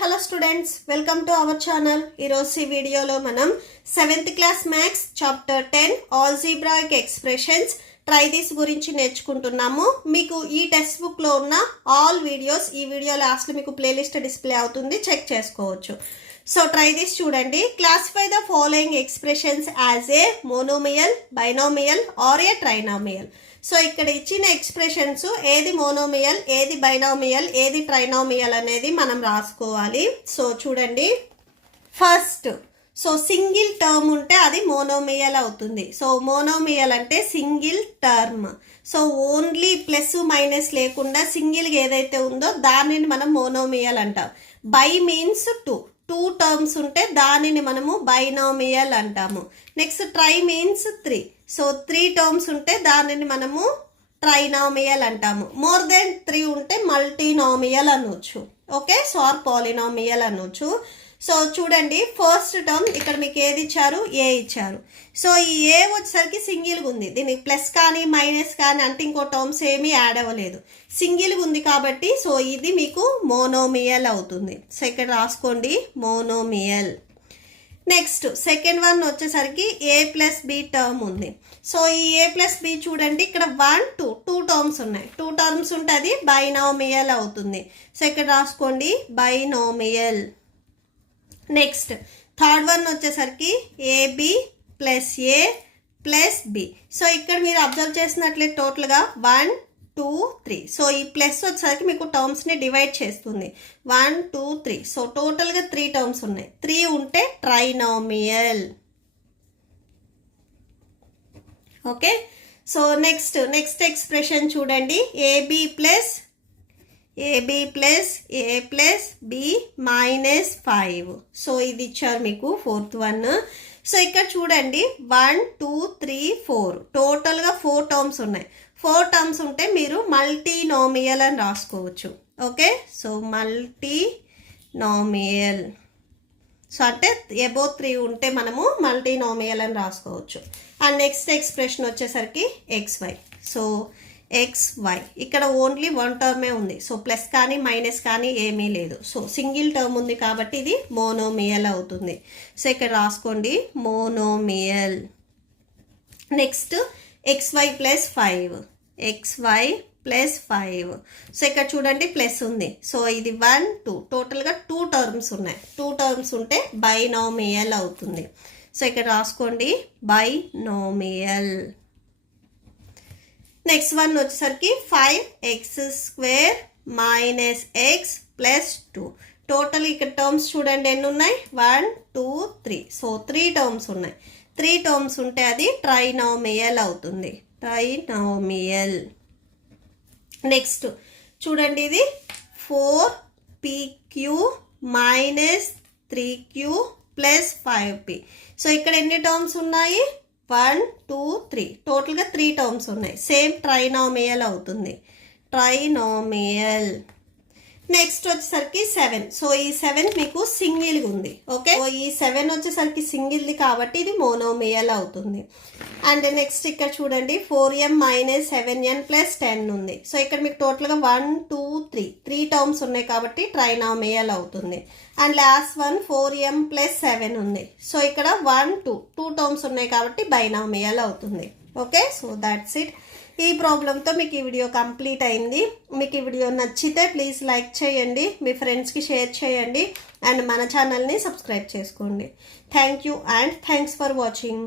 Hello students, welcome to our channel. ఈరోజు ఈ వీడియోలో మనం 7th class maths chapter 10 algebraic expressions try this గురించి నేర్చుకుంటున్నాము. మీకు ఈ టెక్స్ట్ బుక్లో ఉన్న ఆల్ వీడియోస్ ఈ వీడియో లాస్ట్లో మీకు ప్లేలిస్ట్ డిస్ప్లే అవుతుంది, చెక్ చేసుకోవచ్చు. సో ట్రై దిస్ చూడండి. Classify the following expressions as a monomial, binomial or a trinomial. So ఇక్కడ ఇచ్చిన ఎక్స్ప్రెషన్స్ ఏది మోనోమియల్, ఏది బైనామియల్, ఏది ట్రైనామియల్ అనేది మనం రాసుకోవాలి. సో చూడండి, ఫస్ట్ సింగిల్ టర్మ్ ఉంటే అది మోనోమియల్ అవుతుంది. సో మోనోమియల్ అంటే single term. So only plus minus లేకుండా సింగిల్గా ఏదైతే ఉందో దానిని మనం మోనోమియల్ అంటాం. బై మీన్స్ టూ టర్మ్స్ ఉంటే దానిని మనము బైనామియల్ అంటాము. Next try means 3. So 3 terms ఉంటే దానిని మనము ట్రైనామియల్ అంటాము. మోర్ దెన్ 3 ఉంటే మల్టీనామియల్ అనొచ్చు. ఓకే, సో ఆర్ పాలినామియల్ అనొచ్చు. సో చూడండి, ఫస్ట్ టర్మ్ ఇక్కడ మీకు ఏది ఇచ్చారు, ఏ ఇచ్చారు. సో ఈ ఏ వచ్చేసరికి సింగిల్గా ఉంది, దీనికి ప్లస్ కానీ మైనస్ కానీ అంటే ఇంకో టర్మ్స్ ఏమీ యాడ్ అవ్వలేదు, సింగిల్గా ఉంది కాబట్టి సో ఇది మీకు మోనోమియల్ అవుతుంది. సో ఇక్కడ రాసుకోండి, మోనోమియల్. నెక్స్ట్ సెకండ్ వన్ వచ్చేసరికి ఏ ప్లస్ బి టర్మ్ ఉంది. సో ఈ ఏ ప్లస్ బి చూడండి, ఇక్కడ 1 2 టర్మ్స్ ఉన్నాయి. 2 టర్మ్స్ ఉంటే అది బైనామియల్ అవుతుంది. సో ఇక్కడ రాసుకోండి, బైనామియల్. నెక్స్ట్ థర్డ్ వన్ వచ్చేసరికి ఏబి ప్లస్ ఏ ప్లస్ బి. సో ఇక్కడ మీరు అబ్జర్వ్ చేసినట్లే టోటల్గా 1 2 3. సో ఈ ప్లస్ వచ్చేసరికి మీకు టర్మ్స్ని డివైడ్ చేస్తుంది. 1 2 3. సో టోటల్గా 3 టర్మ్స్ ఉన్నాయి. 3 ఉంటే trinomial. Okay, so next expression చూడండి, ఏబి ప్లస్ ఏ ప్లస్ బి మైనస్ 5. సో ఇది ఇచ్చారు మీకు ఫోర్త్ వన్. సో ఇక్కడ చూడండి 1 2 3 4 టోటల్గా 4 టర్మ్స్ ఉన్నాయి. 4 టర్మ్స్ ఉంటే మీరు మల్టీనామియల్ అని రాసుకోవచ్చు. Okay, so multinomial. సో అంటే అబౌవ్ 3 ఉంటే మనము మల్టీనామియల్ అని రాసుకోవచ్చు. అండ్ నెక్స్ట్ ఎక్స్ప్రెషన్ వచ్చేసరికి XY. సో XY ఇక్కడ ఓన్లీ 1 టర్మే ఉంది. సో ప్లస్ కానీ మైనస్ కానీ ఏమీ లేదు. సో సింగిల్ టర్మ్ ఉంది కాబట్టి ఇది మోనోమియల్ అవుతుంది. సో ఇక్కడ రాసుకోండి, monomial. Next XY plus 5. XY plus 5. So ఇక్కడ చూడండి ప్లస్ ఉంది. సో ఇది 1 2 టోటల్గా 2 టర్మ్స్ ఉన్నాయి. 2 టర్మ్స్ ఉంటే బైనామియల్ అవుతుంది. సో ఇక్కడ రాసుకోండి, బైనామియల్. నెక్స్ట్ వన్ వచ్చేసరికి 5x² minus x plus 2. Total ఇక్కడ టర్మ్స్ చూడండి ఎన్ని ఉన్నాయి, 1 2 3. సో 3 టర్మ్స్ ఉన్నాయి. 3 టర్మ్స్ ఉంటే అది ట్రైనామియల్ అవుతుంది, ట్రైనామియల్. నెక్స్ట్ చూడండి, ఇది 4pq minus 3q plus 5p. So ఇక్కడ ఎన్ని టర్మ్స్ ఉన్నాయి, 1 2 3. టోటల్గా 3 టర్మ్స్ ఉన్నాయి. సేమ్ ట్రైనామియల్ అవుతుంది, ట్రైనామియల్. నెక్స్ట్ వచ్చేసరికి 7. సో ఈ 7 మీకు సింగిల్గా ఉంది. ఓకే, ఈ 7 వచ్చేసరికి సింగిల్ది కాబట్టి ఇది మోనోమియల్ అవుతుంది. అండ్ నెక్స్ట్ ఇక్కడ చూడండి 4m మైనస్ 7n ప్లస్ 10 ఉంది. సో ఇక్కడ మీకు టోటల్గా 1 2 3 టర్మ్స్ ఉన్నాయి కాబట్టి ట్రైనామియల్ అవుతుంది. And last one 4m plus 7 ఉంది. సో ఇక్కడ 1 2 టర్మ్స్ ఉన్నాయి కాబట్టి బైనామియల్ అవుతుంది. Okay, so that's it. ఈ ప్రాబ్లంతో మీకు ఈ వీడియో కంప్లీట్ అయింది. మీకు ఈ వీడియో నచ్చితే ప్లీజ్ లైక్ చేయండి, మీ ఫ్రెండ్స్కి షేర్ చేయండి అండ్ మన ఛానల్ని సబ్స్క్రైబ్ చేసుకోండి. Thank you and thanks for watching.